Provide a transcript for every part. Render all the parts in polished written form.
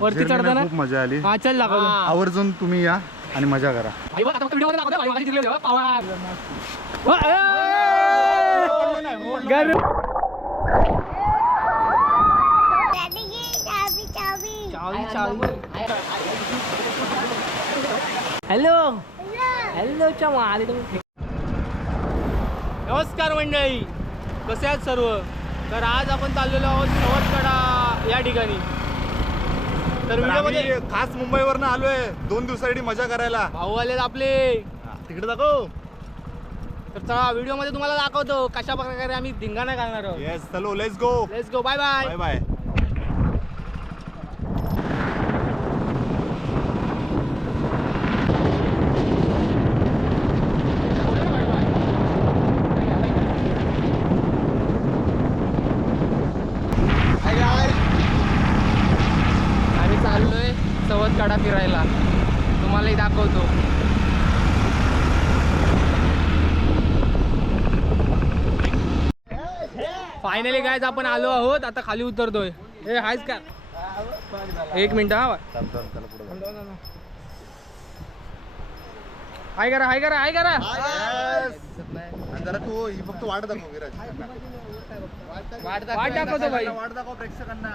वरती चढताना खूप मजा आली. हा चल दाखव. आवर्जून तुम्ही या आणि मजा करा. हॅलो हॅलो चमा. नमस्कार मंडळी, कसे आहात सर्व. तर आज आपण चाललेलो आहोत सवतकडा या ठिकाणी. तर व्हिडिओमध्ये खास मुंबईवरनं आलोय 2 दिवसासाठी मजा करायला. भाऊ आलेत आपले तिकडे दाखव. तर चला व्हिडिओमध्ये तुम्हाला दाखवतो कशा प्रकारे आम्ही धिंगाणा घालणार आहोत. येस चलो let's go. Let's go. Bye bye. Bye bye. आम्ही चाललोय सवतकडा फिरायला, तुम्हालाही दाखवतो. फायनली गायज आपण आलो आहोत. आता खाली उतरतोय. हे हायच का, एक मिनिट. हा हाय करा हाय करा हाय करा. जरा तू ही फक्त वाट दाखव विराज. वाट दाखवतो भाई. वाट दाखव प्रेक्षकांना.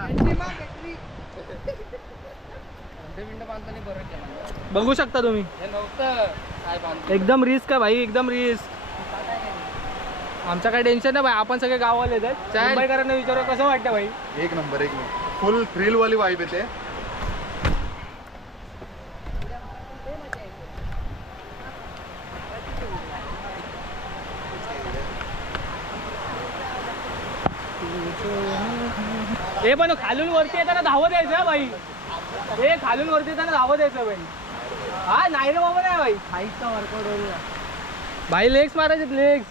बघू शकता तुम्ही. एकदम रिस्क आहे भाई, एकदम रिस्क. आमचं काही टेन्शन नाही भाई, आपण सगळे गावाले आहेत. मुंबईकरांना विचारू कसं वाटतं भाई. एक नंबर एक नंबर. फुल थ्रिल वाली वाइब येते. हे पण खालून वरती येताना धावत यायचं भाई. हे खालून वरती येताना धावत यायचं भाई. हा नाही रे बाबा, नाही भाई. हाईटचा वर्कआउट भाई. लेग्स मारायचे लेग्स.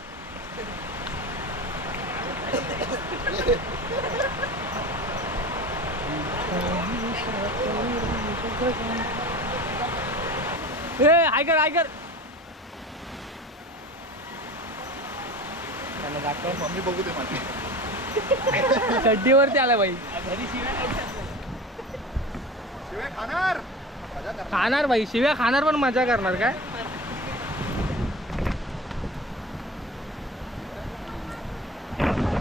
ए हाय कर हाय कर. मम्मी बघू दे माझी. चड्डीवरती आला भाई. शिवाय खाणार. खाणार भाई, शिव्या खाणार पण मजा करणार काय.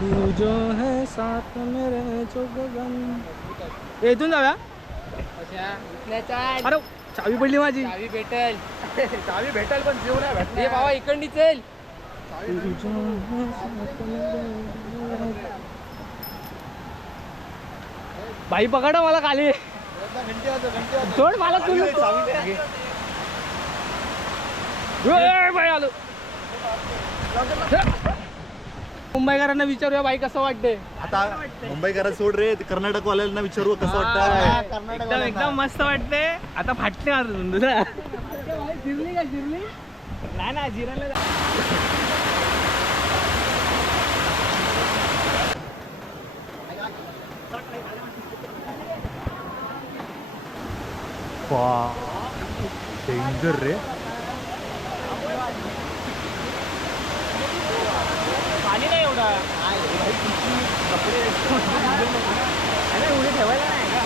तू जो है साथ मेरे जो गगन. इथून जाऊया. अरे चावी पडली माझी. चावी भेटल. चावी भेटल पण जीव नाही भेटणार. हे बाबा इकडनी चल. भाई पकडा मला खाली. सोड मला. भाई आलो. मुंबईकरांना विचारूया भाई कसं वाटते. आता मुंबईकरांना सोड रे, कर्नाटक वाल्यांना विचारू कसं वाटतं. एकदम एकदम मस्त वाटते. आता फाटते अजून दुसरा. जिरली का जिरली. नाही ना जिरायला. डेंजर रे. पाणी नाही एवढा. कपडे एवढे ठेवायला नाही का.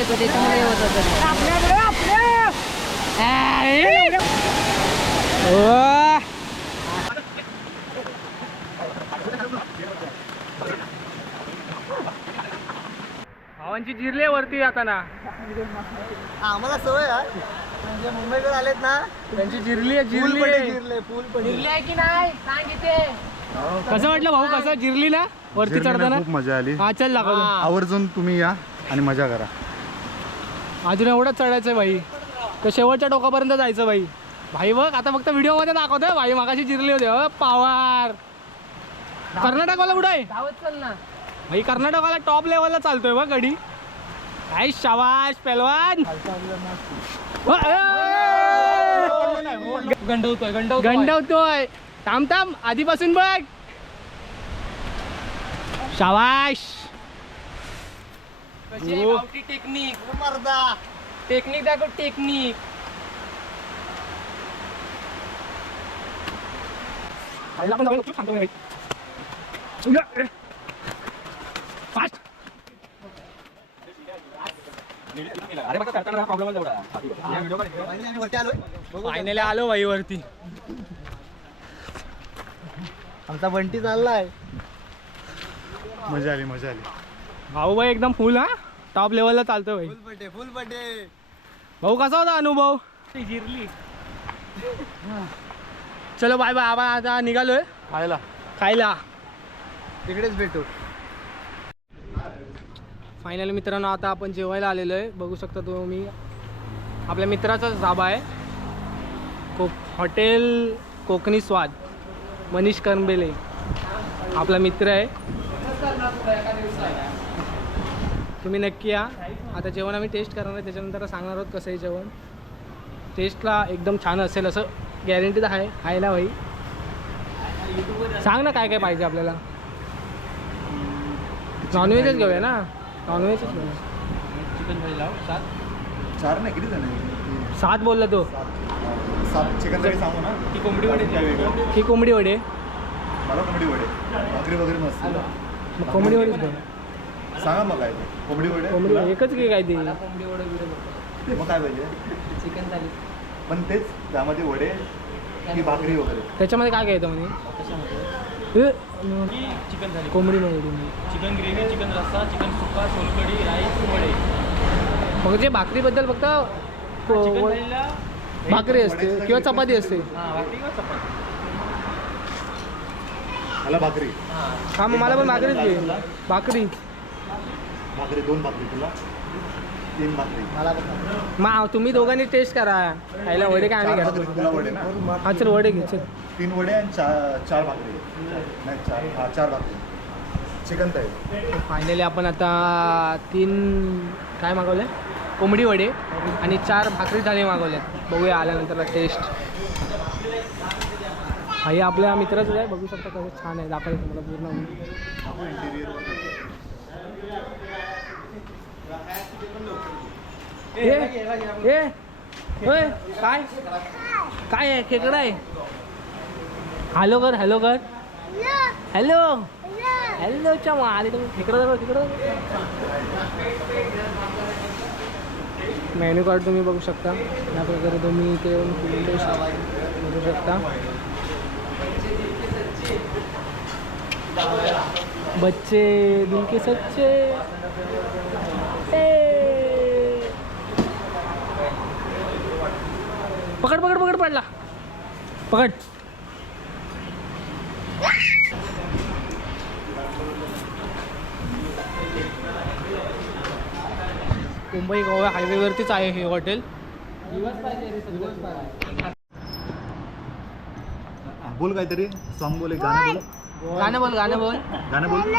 येतो त्याच्यामुळे होत भावांची जिरले वरती जाताना. आम्हाला सवय आहे म्हणजे मुंबईकडे आलेत ना त्यांची जिरली आहे, जिरली आहे. जिरली आहे की नाही सांग इथे. कसं वाटलं भाऊ, कसं जिरली ना वरती चढताना? खूप मजा आली. हा चल दाखवतो. आवर्जून तुम्ही या आणि मजा करा. अजून एवढंच चढायचंय भाई, तर शेवटच्या टोकापर्यंत जायचं भाई. भाई बघ आता फक्त व्हिडिओ मध्ये दाखवतोय भाई, मागाशी जिरली होते. पावार कर्नाटकवाला कुठं आहे धावत चल ना. भाई? कर्नाटकवाला टॉप लेवलला चालतोय बघ गडी. काय शाबाश पहलवान. गंडवतोय गंडवतोय. थांब थांब, आधीपासून बघ. शाबाश. टेक्निक टेक्निक दाखव टेक्निक. फास्ट. फायनली आलो भाई वरती. आमचा बंटी चाललाय. मजा आली मजा आली. भाऊ भाई एकदम फुल. हा टॉप लेवलला चालतोय भाई. फुल बड्डे. भाऊ कसा होता अनुभव? जिरली. चलो बाय बाय. आपण आता निघालोय खायला. तिकडेच भेटू. फायनली मित्रांनो आता आपण जेवायला आलेलो आहे. बघू शकता तुम्ही आपल्या मित्राचाच धाबा आहे. हॉटेल कोकणी स्वाद. मनीष करंबेले आपला मित्र आहे. तुम्ही नक्की या. आता जेवण आम्ही टेस्ट करणार आहे, त्याच्यानंतर सांगणार आहोत कसं आहे जेवण. टेस्टला एकदम छान असेल असं गॅरंटी आहे. खायला भाई सांग ना काय काय पाहिजे आपल्याला. नॉनव्हेजच घेऊया ना. नॉनव्हेजच घेऊया. चिकन भाई लाव 7. 4 नाही किती जण आहे? 7 बोलला तो. 7 चिकन तरी सांगू ना. ती कोंबडी वडे वेगळं. ही कोंबडी वडे. मला कोंबडी वडे भाकरी वगैरे मस्त. मग कोंबडी वडेच घे. सांगा मग काय ते. कोंबडी वडे. कोंबडी वडे एकच घे काय ते. कोंबडी वडे बिडे मग काय पाहिजे? चिकन थाली. पण तेच त्यामध्ये वडे की भाकरी वगैरे. त्याच्यामध्ये काय घ्यायचं म्हणजे? चिकन थाली. कोंबडी वडे. चिकन ग्रेव्ही, चिकन रस्सा, चिकन सुक्का, सोलकढी, राईस, वडे. मग जे भाकरीबद्दल फक्त चिकन थालीला भाकरी असते किंवा चपाती असते. भाकरी किंवा चपाती. मला भाकरी. हा मग मला पण भाकरीच घे. भाकरी. भाकरी 2 भाकरी तुला. 3 भाकरी मला. मग तुम्ही दोघांनी टेस्ट करा. खायला वडे काय आम्ही घरात. तुला वडे ना. हा चल वडे घे चल. 3 वडे आणि 4 भाकरी. नाही 4 भाकरी. चिकन थाली. फायनली आपण आता 3 काय मागवले? कोंबडी वडे आणि 4 भाकरी थाली मागवल्यात. बघूया आल्यानंतर टेस्ट. हा हे आपल्या मित्राचं आहे. बघू शकता कसं छान आहे. दाखवायचं तुम्हाला पूर्ण. होय काय काय आहे? खेकडा आहे. हॅलो कर. हॅलो कर. हॅलो हॅलोच्या मग आले तुम्ही. तिकडं तिकडं. मेन्यू कार्ड तुम्ही बघू शकता. या प्रकारे तुम्ही इथे बघू शकता. बच्चे दिल के सच्चे. पकड पकड पकड. पडला. पकड. मुंबई गोवा हायवेवरतीच आहे हे हॉटेल. बोल काहीतरी. सॉन्ग बोल. एक गाणं बोल. गाणं बोल. गाणं बोल. गाणं बोल.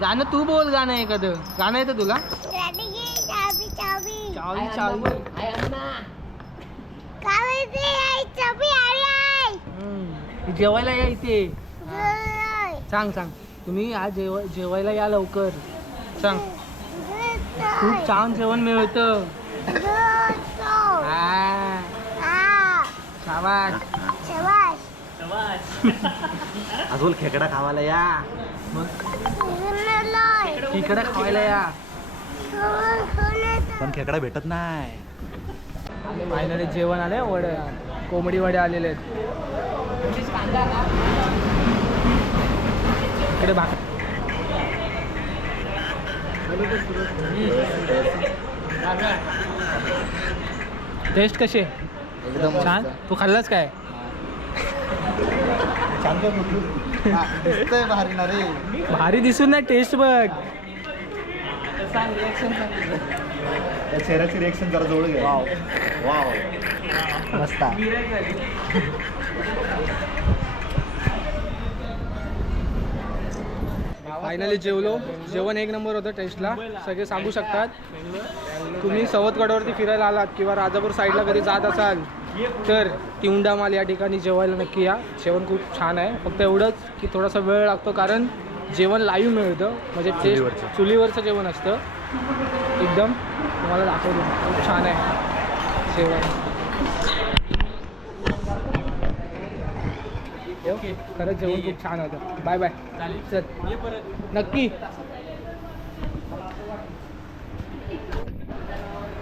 गाणं तू बोल. गाणं एखादं गाणं येतं तुला? चावी चावी. जेवायला या इथे. सांग सांग. तुम्ही आज जेवायला या लवकर. सांग. खूप छान जेवण मिळतं. शाबास. अजून खेकडा खावायला या. खेकडा खावायला या. पण खेकडा भेटत नाही. फायनली जेवण आले, वडे कोंबडी वडे आलेले आहेत. इकडे भाक टेस्ट कशी आहे? एकदम छान. तू खाल्लास काय? दिसतंय भारी ना रे. भारी दिसून नाही, टेस्ट बघ. त्या चेहऱ्याची रिएक्शन जरा जवळ घ्या. वाव मस्त. फायनली जेवलो. जेवण एक नंबर होतं टेस्टला. सगळे सांगू शकतात. तुम्ही सवतगडावरती फिरायला आलात किंवा राजापूर साईडला कधी जात असाल तर तिवंडामाल या ठिकाणी जेवायला नक्की या. जेवण खूप छान आहे. फक्त एवढंच की थोडासा वेळ लागतो, कारण जेवण लाईव्ह मिळतं. म्हणजे टेस्ट चुलीवरचं जेवण असतं. एकदम तुम्हाला दाखवतो, खूप छान आहे जेवण. ओके, खरंच जेवण खूप छान होतं. Bye bye. चल नक्की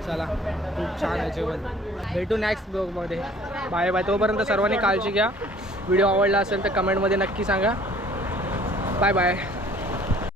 चला, खूप छान आहे जेवण. भेटू नेक्स्ट ब्लॉगमध्ये. Bye bye. तोपर्यंत सर्वांनी काळजी घ्या. व्हिडिओ आवडला असेल तर कमेंटमध्ये नक्की सांगा. Bye bye.